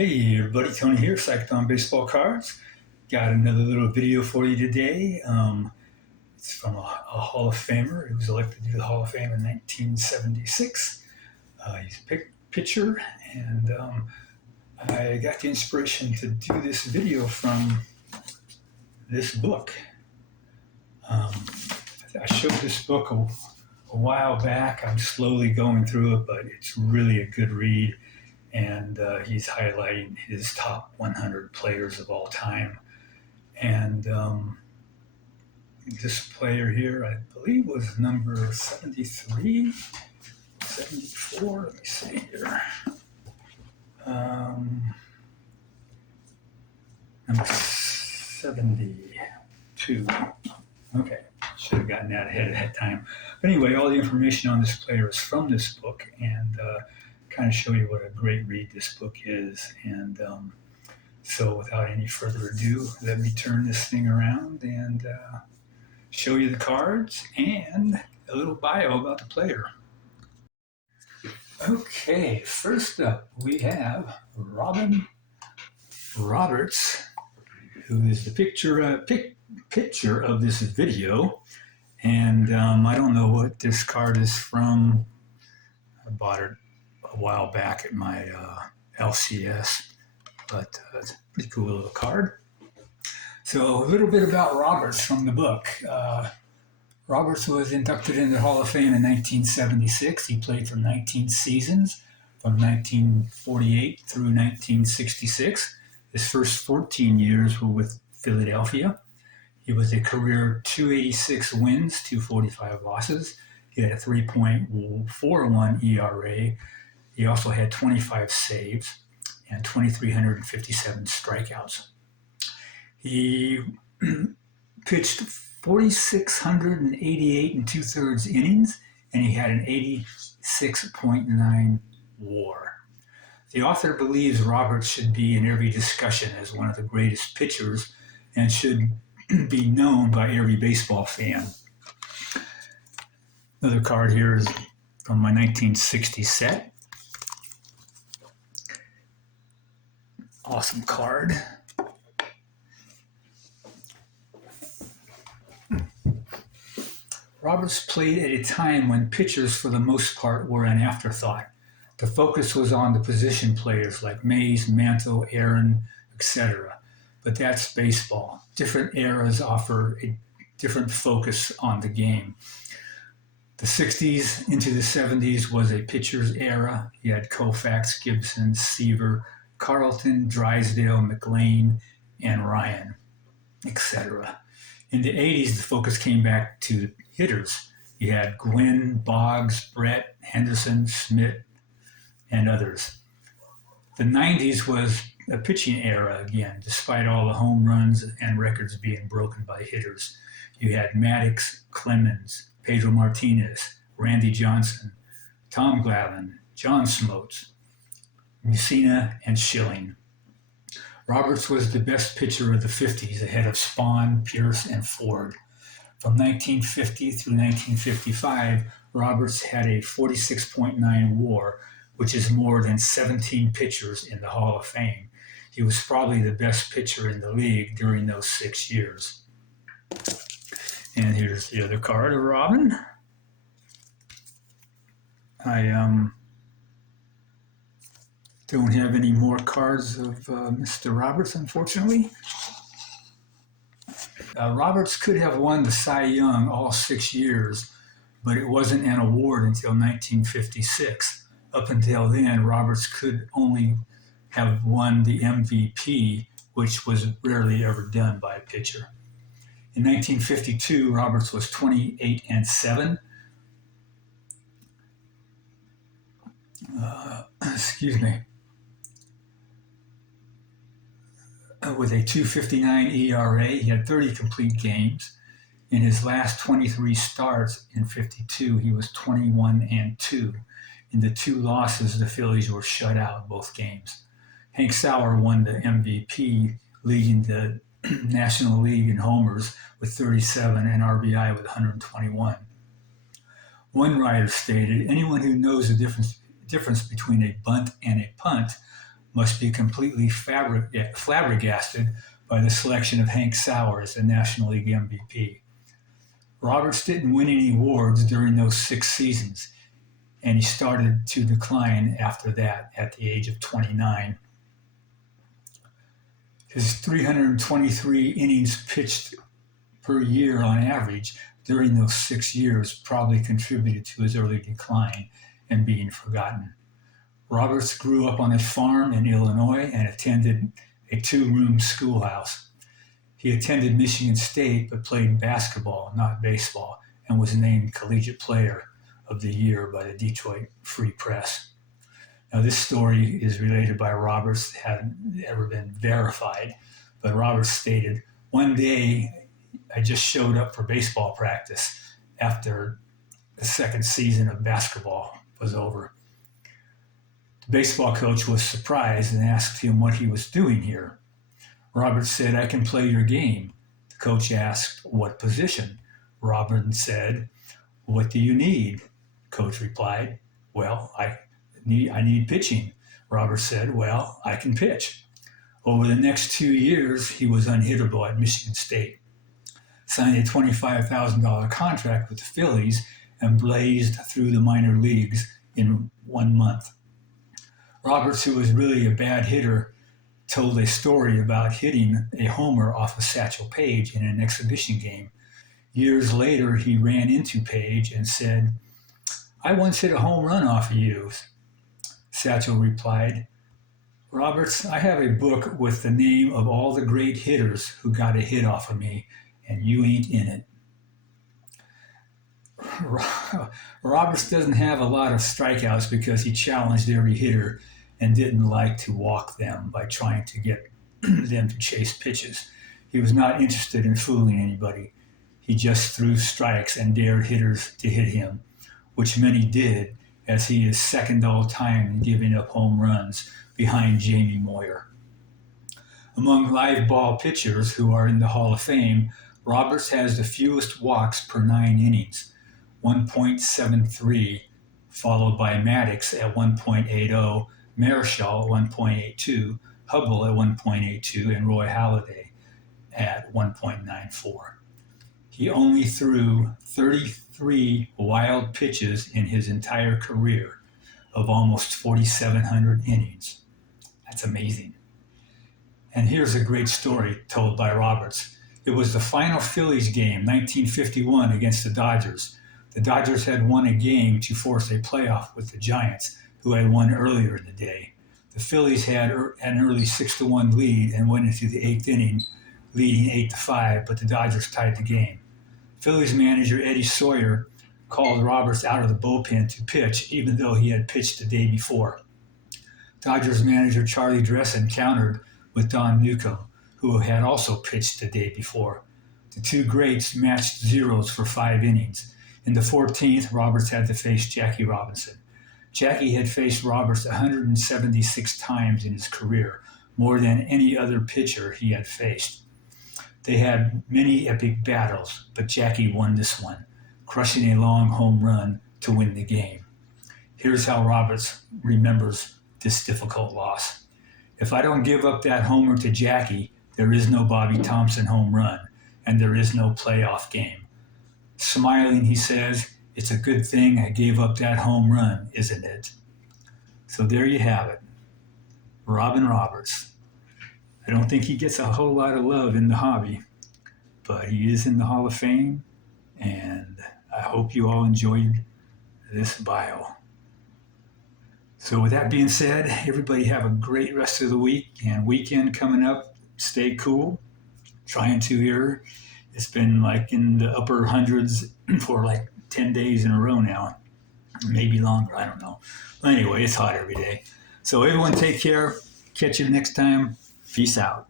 Hey everybody, Tony here, Psych'd on Baseball Cards. Got another little video for you today. It's from a Hall of Famer who was elected to the Hall of Fame in 1976. He's a pitcher, and I got the inspiration to do this video from this book. I showed this book a while back. I'm slowly going through it, but it's really a good read. And he's highlighting his top 100 players of all time. And this player here, I believe, was number 73, 74. Let me see here. Number 72. Okay, should have gotten that ahead of that time. But anyway, all the information on this player is from this book, and kind of show you what a great read this book is. And so without any further ado, let me turn this thing around and show you the cards and a little bio about the player. Okay, first up we have Robin Roberts, who is the picture of this video. And I don't know what this card is from. I bought it a while back at my LCS, but it's a pretty cool little card. So a little bit about Roberts from the book. Roberts was inducted into the Hall of Fame in 1976. He played for 19 seasons from 1948 through 1966. His first 14 years were with Philadelphia. He was a career 286 wins, 245 losses. He had a 3.41 ERA. He also had 25 saves and 2,357 strikeouts. He pitched 4,688 and two-thirds innings, and he had an 86.9 WAR. The author believes Roberts should be in every discussion as one of the greatest pitchers and should be known by every baseball fan. Another card here is from my 1960 set. Awesome card. Roberts played at a time when pitchers, for the most part, were an afterthought. The focus was on the position players like Mays, Mantle, Aaron, etc. But that's baseball. Different eras offer a different focus on the game. The 60s into the 70s was a pitcher's era. You had Koufax, Gibson, Seaver, Carlton, Drysdale, McLean, and Ryan, etc. In the 80s, the focus came back to hitters. You had Gwynn, Boggs, Brett, Henderson, Schmidt, and others. The 90s was a pitching era again, despite all the home runs and records being broken by hitters. You had Maddox, Clemens, Pedro Martinez, Randy Johnson, Tom Glavine, John Smoltz, Mussina, and Schilling. Roberts was the best pitcher of the 50s, ahead of Spahn, Pierce, and Ford. From 1950 through 1955, Roberts had a 46.9 WAR, which is more than 17 pitchers in the Hall of Fame. He was probably the best pitcher in the league during those 6 years. And here's the other card of Robin. I don't have any more cards of Mr. Roberts, unfortunately. Roberts could have won the Cy Young all 6 years, but it wasn't an award until 1956. Up until then, Roberts could only have won the MVP, which was rarely ever done by a pitcher. In 1952, Roberts was 28-7. With a 2.59 ERA, he had 30 complete games. In his last 23 starts in 52, he was 21-2. In the 2 losses, the Phillies were shut out both games. Hank Sauer won the MVP, leading the National League in homers with 37 and RBI with 121. One writer stated, "Anyone who knows the difference between a bunt and a punt must be completely flabbergasted by the selection of Hank Sauer as the National League MVP. Roberts didn't win any awards during those 6 seasons, and he started to decline after that at the age of 29. His 323 innings pitched per year on average during those 6 years probably contributed to his early decline and being forgotten. Roberts grew up on a farm in Illinois and attended a two-room schoolhouse. He attended Michigan State but played basketball, not baseball, and was named Collegiate Player of the Year by the Detroit Free Press. Now, this story is related by Roberts, hadn't ever been verified, but Roberts stated, "One day I just showed up for baseball practice after the second season of basketball was over. The baseball coach was surprised and asked him what he was doing here. Roberts said, 'I can play your game.' The coach asked, 'What position?' Roberts said, 'What do you need?' Coach replied, 'Well, I need pitching.' Roberts said, 'Well, I can pitch.' Over the next 2 years, he was unhittable at Michigan State, signed a $25,000 contract with the Phillies, and blazed through the minor leagues in 1 month. Roberts, who was really a bad hitter, told a story about hitting a homer off of Satchel Paige in an exhibition game. Years later, he ran into Paige and said, 'I once hit a home run off of you.' Satchel replied, 'Roberts, I have a book with the name of all the great hitters who got a hit off of me, and you ain't in it.' Roberts doesn't have a lot of strikeouts because he challenged every hitter and didn't like to walk them by trying to get them to chase pitches. He was not interested in fooling anybody. He just threw strikes and dared hitters to hit him, which many did, as he is second all time in giving up home runs behind Jamie Moyer. Among live ball pitchers who are in the Hall of Fame, Roberts has the fewest walks per 9 innings, 1.73, followed by Maddox at 1.80, Marichal at 1.82, Hubble at 1.82, and Roy Halladay at 1.94. He only threw 33 wild pitches in his entire career of almost 4,700 innings. That's amazing. And here's a great story told by Roberts. It was the final Phillies game, 1951, against the Dodgers. The Dodgers had won a game to force a playoff with the Giants, who had won earlier in the day. The Phillies had an early 6-1 lead and went into the 8th inning, leading 8-5, but the Dodgers tied the game. Phillies manager Eddie Sawyer called Roberts out of the bullpen to pitch, even though he had pitched the day before. Dodgers manager Charlie Dressen countered with Don Newcomb, who had also pitched the day before. The two greats matched zeros for 5 innings. In the 14th, Roberts had to face Jackie Robinson. Jackie had faced Roberts 176 times in his career, more than any other pitcher he had faced. They had many epic battles, but Jackie won this one, crushing a long home run to win the game. Here's how Roberts remembers this difficult loss. "If I don't give up that homer to Jackie, there is no Bobby Thompson home run, and there is no playoff game. Smiling, he says, 'It's a good thing I gave up that home run, isn't it?'" So there you have it. Robin Roberts. I don't think he gets a whole lot of love in the hobby, but he is in the Hall of Fame, and I hope you all enjoyed this bio. So with that being said, everybody have a great rest of the week and weekend coming up. Stay cool. Trying to here. It's been like in the upper hundreds for like 10 days in a row now. Maybe longer, I don't know. Anyway, it's hot every day. So everyone take care. Catch you next time. Peace out.